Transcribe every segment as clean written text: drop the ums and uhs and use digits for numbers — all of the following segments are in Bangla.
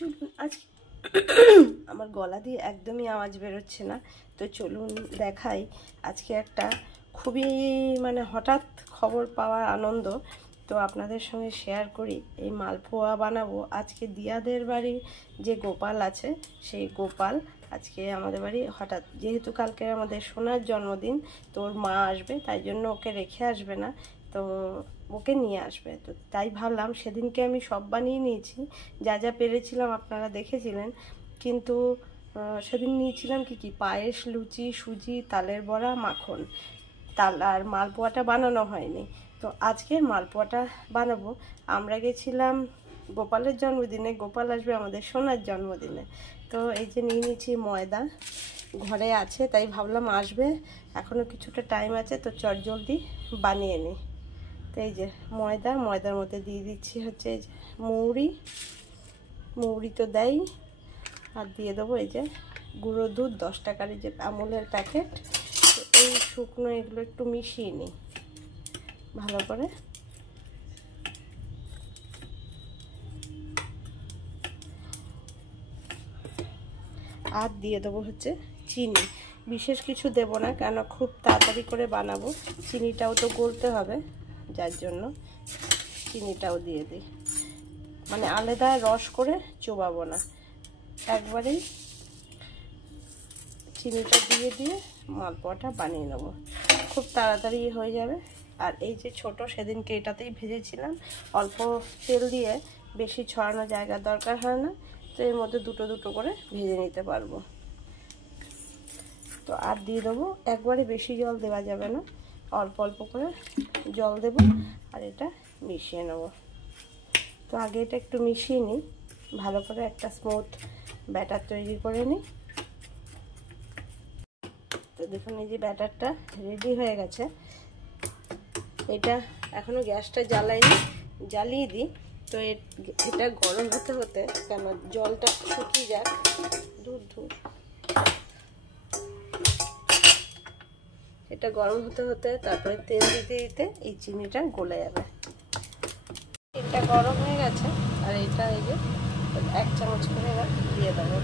চলুন আজকে আমার গলা দিয়ে একদমই আওয়াজ বেরোচ্ছে না, তো চলুন দেখাই আজকে একটা খুবই মানে হঠাৎ খবর পাওয়ার আনন্দ। তো আপনাদের সঙ্গে শেয়ার করি। এই মালপোয়া বানাবো আজকে দিয়াদের বাড়ি যে গোপাল আছে, সেই গোপাল আজকে আমাদের বাড়ি হঠাৎ, যেহেতু কালকে আমাদের সোনার জন্মদিন, তো ওর মা আসবে, তাই জন্য ওকে রেখে আসবে না, তো ওকে নিয়ে আসবে। তো তাই ভাবলাম, সেদিনকে আমি সব বানিয়ে নিয়েছি, যা যা পেরেছিলাম আপনারা দেখেছিলেন, কিন্তু সেদিন নিয়েছিলাম কি পায়েস, লুচি, সুজি, তালের বড়া, মাখন, আর মালপোয়াটা বানানো হয়নি। তো আজকে মালপোয়াটা বানাবো। আমরা গেছিলাম গোপালের জন্মদিনে, গোপাল আসবে আমাদের সোনার জন্মদিনে। তো এই যে নিয়ে নিয়েছি ময়দা, ঘরে আছে, তাই ভাবলাম আসবে, এখনও কিছুটা টাইম আছে, তো চটজলদি বানিয়ে নিই। তো এই যে ময়দার মধ্যে দিয়ে দিচ্ছি হচ্ছে এই যে মৌরি তো দেয়, আর দিয়ে দেবো এই যে গুঁড়ো দুধ 10 টাকার, এই যে আমুলের প্যাকেট। তো এই শুকনো এগুলো একটু মিশিয়ে নিই ভালো করে। আর দিয়ে দেবো হচ্ছে চিনি, বিশেষ কিছু দেব না, কেন খুব তাড়াতাড়ি করে বানাবো, চিনিটাও তো গলতে হবে, যার জন্য চিনিটাও দিয়ে দিই। মানে আলাদা রস করে চোবাবো না, একবারেই চিনিটা দিয়ে মালপোয়াটা বানিয়ে নেব, খুব তাড়াতাড়ি হয়ে যাবে। আর এই যে ছোট, সেদিনকে এটাতেই ভেজেছিলাম, অল্প তেল দিয়ে, বেশি ছড়ানো জায়গার দরকার হয় না, তো এর মধ্যে দুটো দুটো করে ভেজে নিতে পারবো। তো আর দিয়ে দেবো, একবারে বেশি জল দেওয়া যাবে না, অল্প অল্প করে জল দেব, আর এটা মিশিয়ে নেব। তো আগে এটা একটু মিশিয়ে নিই ভালো করে, একটা স্মুথ ব্যাটার তৈরি করে নিই। তো দেখুন এই যে ব্যাটারটা রেডি হয়ে গেছে। এটা এখনও গ্যাসটা জ্বালিয়ে দিই। তো এটা গরম হতে হতে, কেন জলটা শুকিয়ে যাক, এটা গরম হতে হতে তারপরে তেল দিতে দিতে এই চিনিটা গলে যাবে। এটা গরম হয়ে গেছে, আর এটা এই যে 1 চামচ করে দিয়ে দেবো।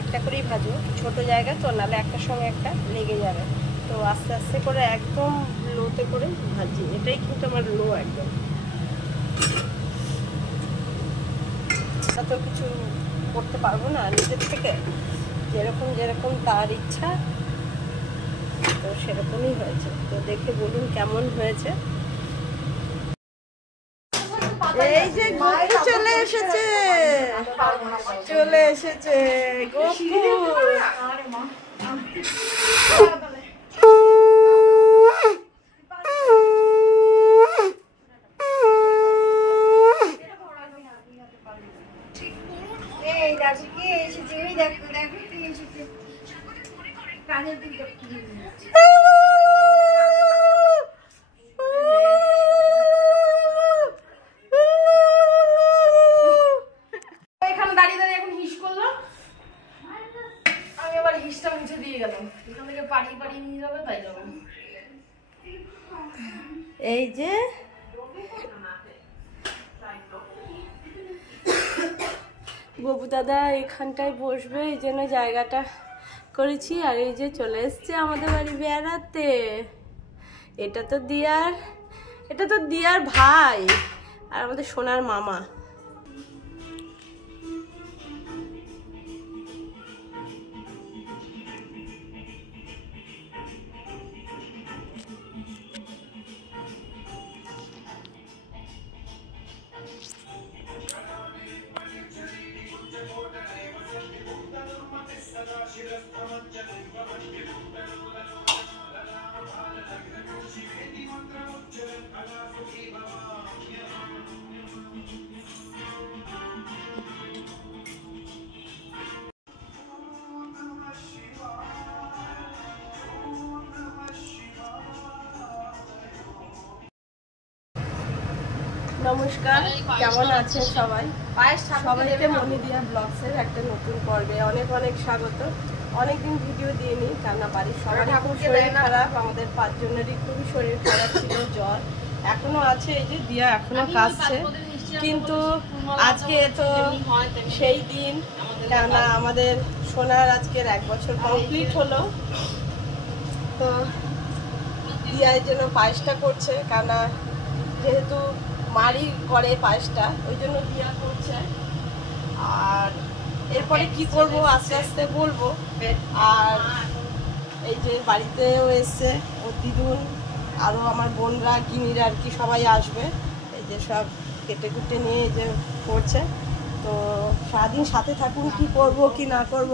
একটা করেই ভাজবো, ছোট জায়গা তো, নাহলে একটার সঙ্গে একটা লেগে যাবে। তো আস্তে আস্তে করে একদম লোতে করে ভাজি, এটাই কিন্তু আমার লো একদম। তো কিছু করতে পারবো না নিজের থেকে, যেরকম তার ইচ্ছা, তো সেরকমই হয়েছে। তো দেখে বলুন কেমন হয়েছে। এই যে গপু চলে এসেছে গপু। এই যে গপু দাদা এখানটায় বসবে, এই জন্য জায়গাটা করেছি। আর এই যে চলে এসছে আমাদের বাড়ি বেড়াতে। এটা তো দিয়ার ভাই, আর আমাদের সোনার মামা। নমস্কার, কেমন আছেন সবাই? সবাইকে মনিদিয়া ব্লগসের একটা নতুন পর্বে অনেক অনেক স্বাগত। অনেকদিন ভিডিও দিইনি, কারণ বাড়ির সবারই খুব শরীর খারাপ, আমাদের 5 জনেরই খুবই শরীর খারাপ ছিল, জ্বর এখনো আছে। এই যে দিয়া এখনো কাশছে, কিন্তু আজকে তো সেই দিন, কেননা আমাদের সোনার আজকের 1 বছর কমপ্লিট হলো। তো দিয়ার জন্য পায়েসটা করছে, কেননা যেহেতু মারি করে পায়েসটা, ওই জন্য দিয়া করছে। আর এরপরে কি করব আস্তে আস্তে বলবো। আর এই যে বাড়িতেও এসছে ওর দিদুন, আরও আমার বোনরা, গিনিরা আর কি সবাই আসবে। এই যে সব কেটে কুটে নিয়ে যে করছে। তো সারাদিন সাথে থাকুন, কি করব কি না করব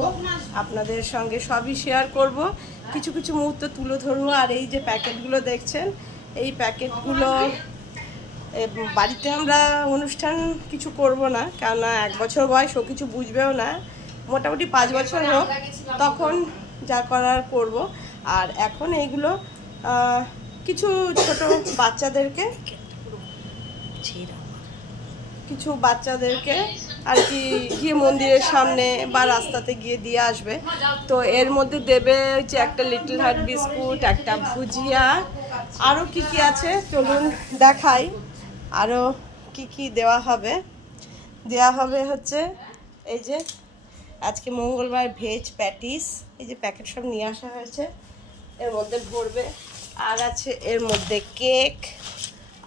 আপনাদের সঙ্গে সবই শেয়ার করব, কিছু কিছু মুহূর্ত তুলে ধরবো। আর এই যে প্যাকেটগুলো দেখছেন, এই প্যাকেটগুলো বাড়িতে আমরা অনুষ্ঠান কিছু করব না, কেননা 1 বছর বয়স, ও কিছু বুঝবেও না। মোটামুটি 5 বছর হোক, তখন যা করার করব। আর এখন এইগুলো কিছু ছোট বাচ্চাদেরকে আর কি গিয়ে মন্দিরের সামনে বা রাস্তাতে গিয়ে দিয়ে আসবে। তো এর মধ্যে দেবে হচ্ছে একটা লিটল হার্ট বিস্কুট, একটা ভুজিয়া, আরও কি কি আছে চলুন দেখাই। আরও কি কি দেওয়া হবে হচ্ছে এই যে আজকে মঙ্গলবার ভেজ প্যাটিস, এই যে প্যাকেট সব নিয়ে আসা হয়েছে, এর মধ্যে ভরবে। আর আছে এর মধ্যে কেক,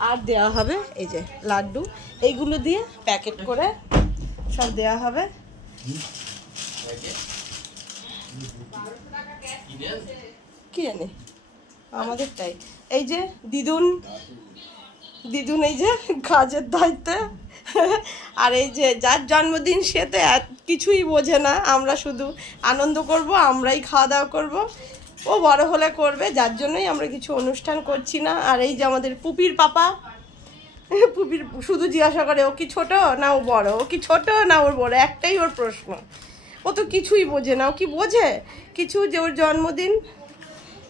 আর দেওয়া হবে এই যে লাড্ডু, এইগুলো দিয়ে প্যাকেট করে সব দেওয়া হবে। কি জানি আমাদেরটাই। এই যে দিদুন এই যে কাজের দায়িত্বে। আর এই যে যার জন্মদিন সে তো কিছুই বোঝে না, আমরা শুধু আনন্দ করব, আমরাই খাওয়া দাওয়া করব, ও বড় হলে করবে, যার জন্যই আমরা কিছু অনুষ্ঠান করছি না। আর এই যে আমাদের পুপির পাপা, পুপির শুধু জিজ্ঞাসা করে ও কি ছোট না ও বড়, ও কি ছোট না ওর বড়, একটাই ওর প্রশ্ন। ও তো কিছুই বোঝে না, ও কি বোঝে কিছু, যে ওর জন্মদিন।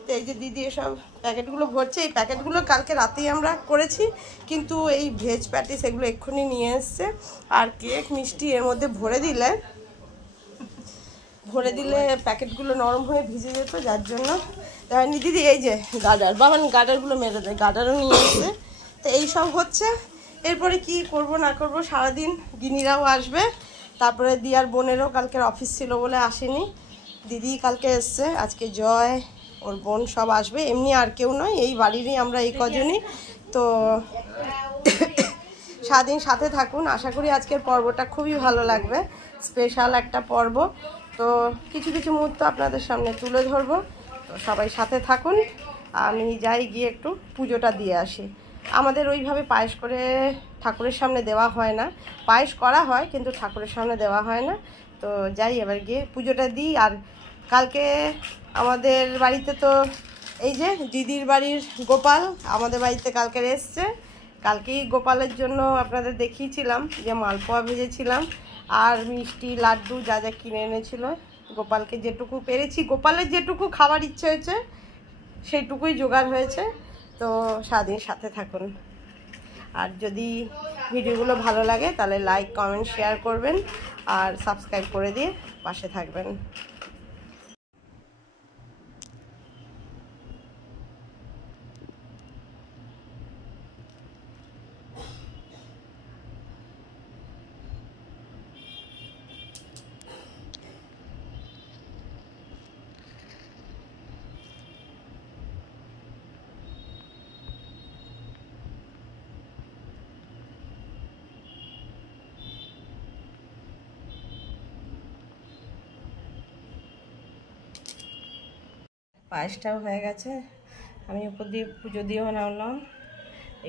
তো এই যে দিদি এসব প্যাকেটগুলো ভরছে, এই প্যাকেটগুলো কালকে রাতেই আমরা করেছি, কিন্তু এই ভেজ প্যাটিস এগুলো এক্ষুনি নিয়ে এসছে। আর কেক মিষ্টি এর মধ্যে ভরে দিলে প্যাকেটগুলো নরম হয়ে ভিজে যেত, যার জন্য দিদি এই যে গার্ডারগুলো মেরে দেয়, গার্ডারও নিয়ে এসছে। তো এইসব হচ্ছে। এরপরে কি করব না করব, সারাদিন গিনিরাও আসবে, তারপরে দিয়ার বোনেরও কালকের অফিস ছিল বলে আসেনি, দিদি কালকে এসছে, আজকে জয় ওর বোন সব আসবে, এমনি আর কেউ নয়, এই বাড়িরই আমরা এই কজনই। তো সারাদিন সাথে থাকুন, আশা করি আজকের পর্বটা খুবই ভালো লাগবে, স্পেশাল একটা পর্ব। তো কিছু কিছু মুহূর্ত আপনাদের সামনে তুলে ধরবো, তো সবাই সাথে থাকুন। আমি যাই গিয়ে একটু পুজোটা দিয়ে আসি। আমাদের ওইভাবে পায়েস করে ঠাকুরের সামনে দেওয়া হয় না, পায়েস করা হয় কিন্তু ঠাকুরের সামনে দেওয়া হয় না। তো যাই এবার গিয়ে পুজোটা দিই। আর কালকে আমাদের বাড়িতে তো এই যে দিদির বাড়ির গোপাল আমাদের বাড়িতে কালকে এসছে, কালকেই গোপালের জন্য আপনাদের দেখিয়েছিলাম যে মালপোয়া ভেজেছিলাম, আর মিষ্টি লাড্ডু যা যা কিনে এনেছিল। গোপালকে যেটুকু পেরেছি, গোপালের যেটুকু খাবার ইচ্ছে হয়েছে সেইটুকুই জোগাড় হয়েছে। তো সারাদিন সাথে থাকুন। আর যদি ভিডিওগুলো ভালো লাগে তাহলে লাইক কমেন্ট শেয়ার করবেন, আর সাবস্ক্রাইব করে দিয়ে পাশে থাকবেন। পায়েসটাও হয়ে গেছে, আমি উপর দিয়ে পুজো দিয়েও নামলাম,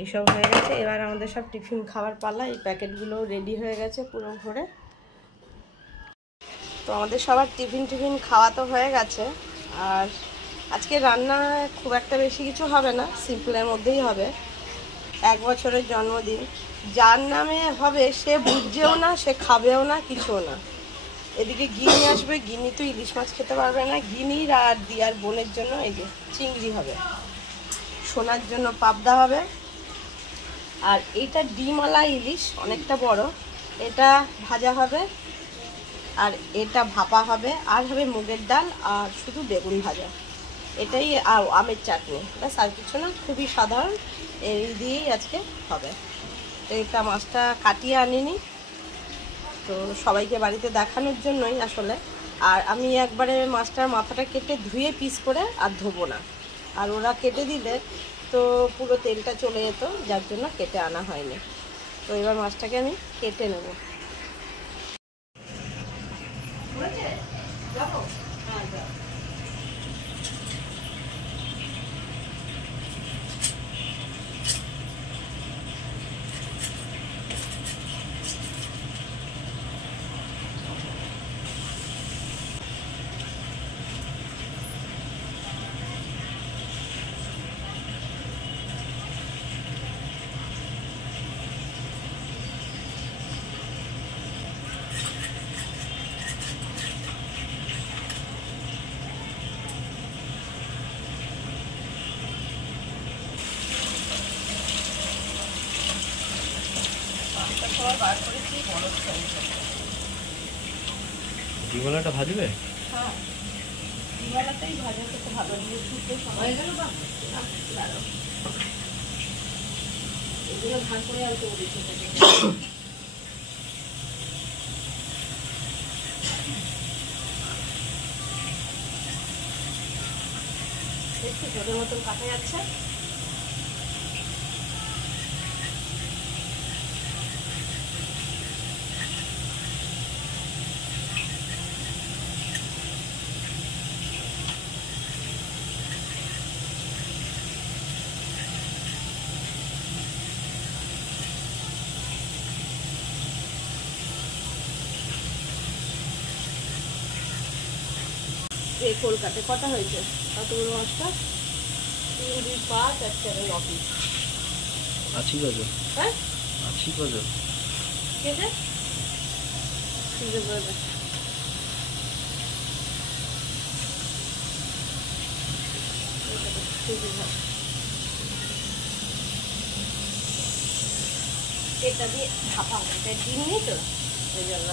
এইসব হয়ে গেছে। এবার আমাদের সব টিফিন খাবার পালা, এই প্যাকেটগুলো রেডি হয়ে গেছে পুরো ভরে। তো আমাদের সবার টিফিন খাওয়া তো হয়ে গেছে। আর আজকে রান্না খুব একটা বেশি কিছু হবে না, সিম্পলের মধ্যেই হবে। 1 বছরের জন্মদিন, যার নামে হবে সে বুঝছেও না, সে খাবেও না, কিছুও না। এদিকে গিনি আসবে, গিনি তো ইলিশ মাছ খেতে পারবে না, গিনির আর দিয়ার বোনের জন্য এই যে চিংড়ি হবে, সোনার জন্য পাবদা হবে। আর এইটা ডিমওয়ালা ইলিশ, অনেকটা বড়, এটা ভাজা হবে, আর এটা ভাপা হবে, আর হবে মুগের ডাল আর শুধু বেগুন ভাজা, এটাই আমের চাটনি, ব্যাস আর কিছু না, খুবই সাধারণ, এই দিয়েই আজকে হবে। এটা মাছটা কাটিয়ে আনিনি, তো সবাইকে বাড়িতে দেখানোর জন্যই আসলে। আর আমি একবারে মাছটার মাথাটা কেটে ধুয়ে পিস করে আর ধোবো না, আর ওরা কেটে দিলে তো পুরো তেলটা চলে যেত, যার জন্য কেটে আনা হয়নি। তো এবার মাছটাকে আমি কেটে নেব। ডিমলাটা ভাজবে? হ্যাঁ, ডিমলাটাই ভাজা খেতে ভালো দিয়ে শুতে সময় গেল বা এগুলো ভাগ করে আনতে বলেছি। একটু জলের মতন কাটা যাচ্ছে। এই কলকাতায় কটা হয়েছে কতগুলো মাছটা? 3, 2, 5 আর 7 অফিস আছি গজ। হ্যাঁ আছি গজ। ঠিক আছে, ঠিক আছে। এটা দিয়ে ভাপা হবে, এটা ডিম নেই তো ওই জন্য।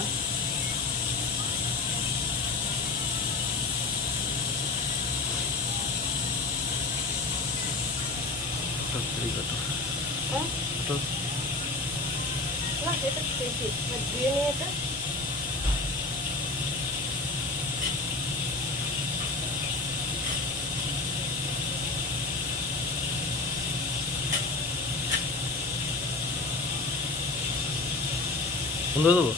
না এটা ধুয়ে নিয়ে এটা দেবো।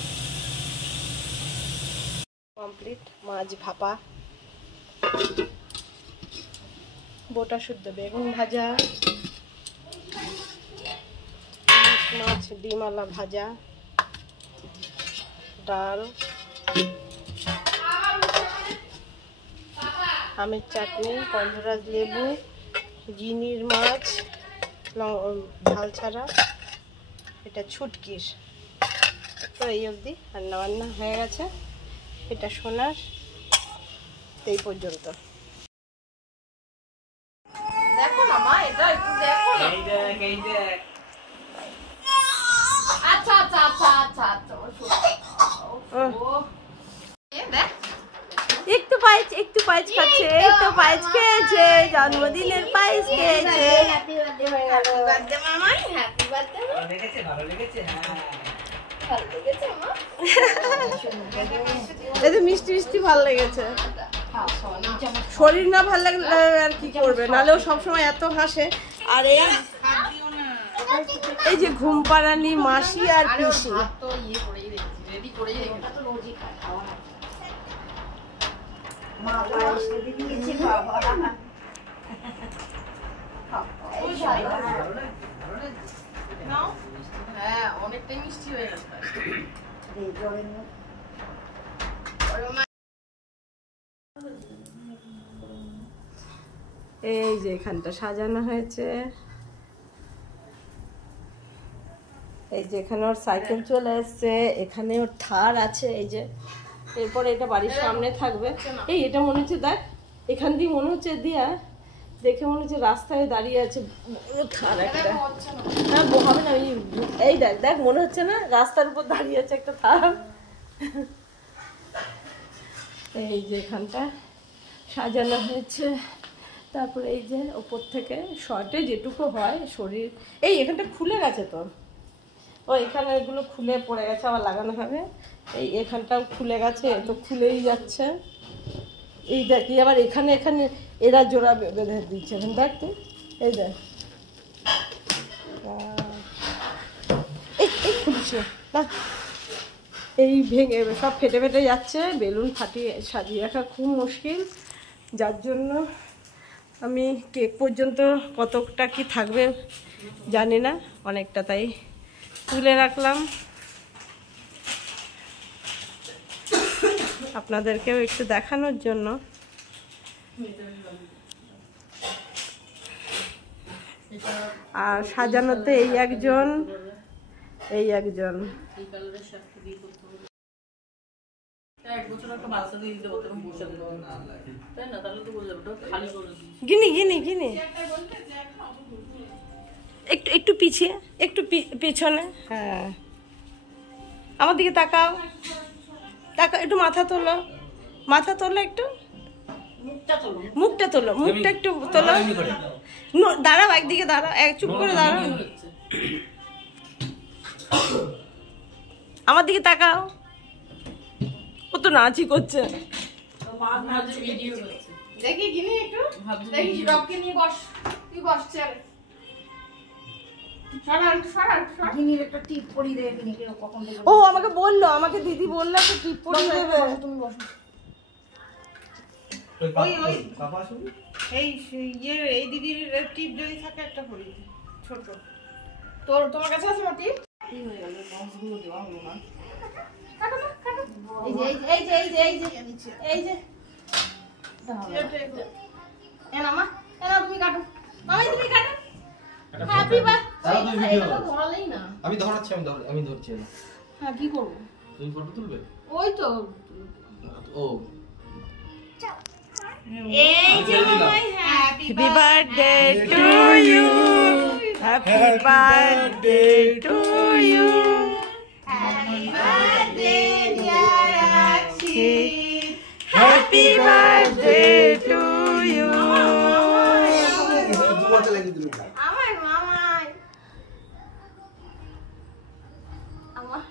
কমপ্লিট মাছ ভাপা, বোটা শুদ্ধ বেগুন ভাজা, মাছ ডিমওয়ালা ভাজা, ডাল, আমের চাটনি, গন্ধরাজ লেবু, জিনির মাছ ঝাল ছাড়া, এটা ছুটকির। তো এই অবধি রান্না বান্না হয়ে গেছে। এটা সোনার এই পর্যন্ত। দেখো না মা, এটা একটু দেখো না। এই দেখ, এই দেখ। আচ্ছা আচ্ছা আচ্ছা আচ্ছা আচ্ছা একটু পায়েস খাচ্ছে, এই তো পায়েস খেয়েছে, জন্মদিনের পায়েস খেয়েছে। হ্যাপি বার্থডে হয়ে গেল। বার্থডে মামা, হ্যাপি বার্থডে। ভালো লেগেছে, ভালো লেগেছে। হ্যাঁ ভালো লেগেছে মা। এই তো মিষ্টি মিষ্টি ভালো লেগেছে। শরীর না ভালো লাগলে আর কি করবে, নালেও সবসময় এত হাসে। আর এই যে ঘুম পাড়ানি মাসি আর পিসি, অনেকটাই মিষ্টি হয়ে গেছে। এই যে এখানটা সাজানো হয়েছে, এই যে এখানে ওর সাইকেল চলে এসছে, এখানে ওর থার আছে। এই যে এরপরে এটা বাড়ির সামনে থাকবে। এই এটা মনে হচ্ছে দেখ, এখান দিয়ে মনে হচ্ছে দিয়া দেখে মনে হচ্ছে রাস্তায় দাঁড়িয়ে আছে থার একটা। না হবে না, এই দেখ দেখ মনে হচ্ছে না রাস্তার উপর দাঁড়িয়ে আছে একটা থার। এই যে এখানটা সাজানো হয়েছে। তারপরে এই যে ওপর থেকে শর্টে যেটুকু হয় শরীর, এই এখানটা খুলে গেছে তো, ও এখানে এগুলো খুলে পড়ে গেছে, আবার লাগানো হবে। এই এখানটাও খুলে গেছে, তো খুলেই যাচ্ছে। এই দেখি আবার এখানে এখানে এরা জোড়া বেঁধে দিচ্ছে, এখন দেখ তুই, এই দেখ। এই খুলিস না, এই ভেঙে সব ফেটে ফেটে যাচ্ছে। বেলুন ফাটিয়ে সাজিয়ে রাখা খুব মুশকিল, যার জন্য আমি কেক পর্যন্ত কতটা কি থাকবে জানি না, অনেকটা তাই তুলে রাখলাম আপনাদেরকেও একটু দেখানোর জন্য। আর সাজানোতে এই একজন, এই একজন। গিনি গিনি গিনি একটু একটু পিছিয়ে, একটু পেছনে। হ্যাঁ, আমার দিকে তাকাও, তাকাও, একটু মাথা তোলো, মাথা তোলো, একটু মুখটা তোলো, মুখটা একটু তোলো। দাঁড়াও, একদিকে দাঁড়াও, চুপ করে দাঁড়াও, আমার দিকে তাকাও। ও তো নাচই করছে। দেখি গিনি একটু, দেখি রবকে নিয়ে বস, তুই বস, চল। ও আমাকে বললো, আমাকে দিদি বললো একটা টিপ পরিয়ে দেবে। তুমি বসো। এই দিদির টিপ যদি থাকে একটা পরিয়ে দে, ছোট। তোমার কাছে আছে না টিপ? কি হয়ে গেল, বক্সগুলো দেওয়া হলো না। কাটো না, কাটো। এই যে মামা, তুমি কাটো, মামাই তুমি কাটো। Happy birthday. এটা তো ধরালেই না। আমি ধরাচ্ছি, আমি ধরছি। হ্যাঁ, কি করব? তুমি ফটো তুলবে? ওই তো। ও এই যে মামাই, happy birthday to you, happy birthday to you, happy birthday dear আছি, হ্যাপি বার্থডে টু ইউ। আমার মামাই, আমার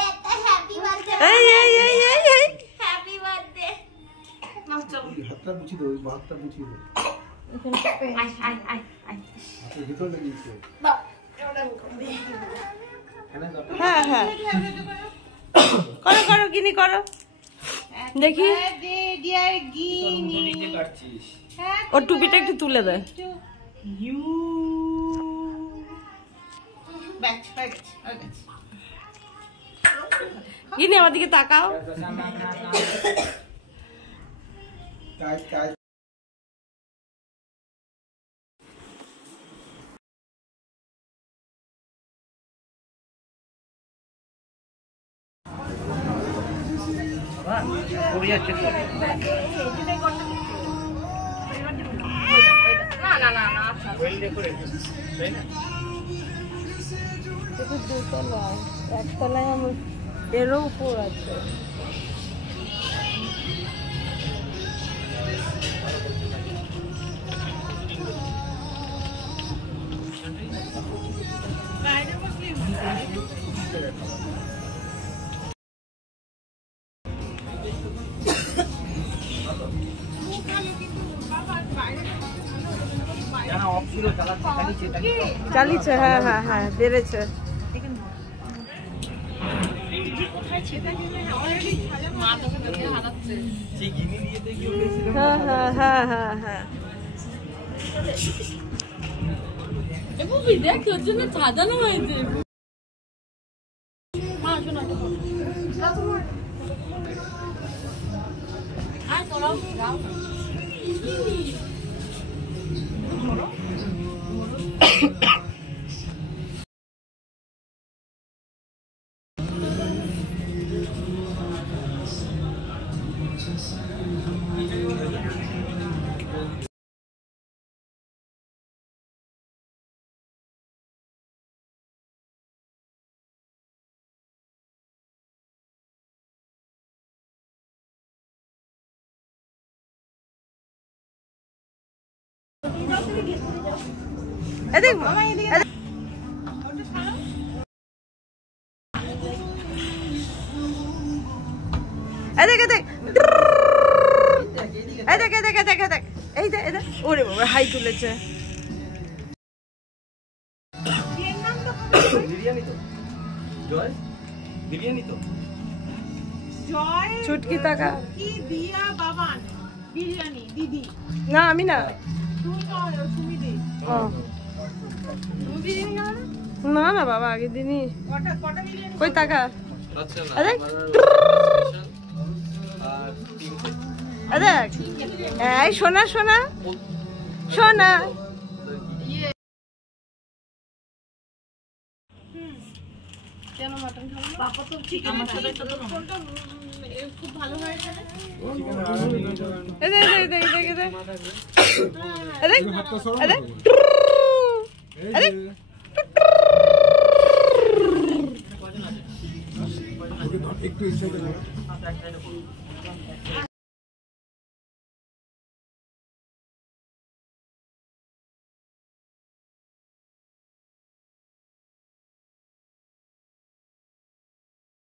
এটা হ্যাপি বার্থডে। এই হ্যাপি বার্থডে। নাও চল, হাতটা মুছি দাও, হাতটা মুছি দাও। আই ভিতর লাগিয়েছে। দাও, হ্যাঁ হ্যাঁ, করো করো গিনি, করো দেখি। ওর টুপিটা একটু তুলে দেয়। গিনি আমার দিকে তাকাও। দোতলা, একতলায় আমার এরও উপর আছে। চালিয়েছে, হ্যাঁ হ্যাঁ হ্যাঁ, বেড়েছে। হ্যাঁ হ্যাঁ হ্যাঁ হ্যাঁ হ্যাঁ, দেখ তোর জন্য সাজানো হয়েছে। এদিক ওরে বাবা হাই তুলেছে। বিরিয়ানি তো জয় বিরিয়ানি তো ছুটকি টাকা কি দিয়া বাবান বিরিয়ানি দিদি না আমি না তুই নয় সুমিদি ও, তুমি বিরিয়ানি খাও না? না না বাবা আগের দিনই কটা কটা বিরিয়ানি কই টাকা আচ্ছা না আরে? আমার স্পেশাল আর তিনটে দেখ এই সোনা সোনা সোনা কেন মাটন খাবো না? পাপা তো চিকেন কোনটা খুব ভালো হয় এখানে এদেখ এদেখ এদেখ এদেখ এদেখ হাতটা সরাও এদেখ এই যে একটু এই সাইডে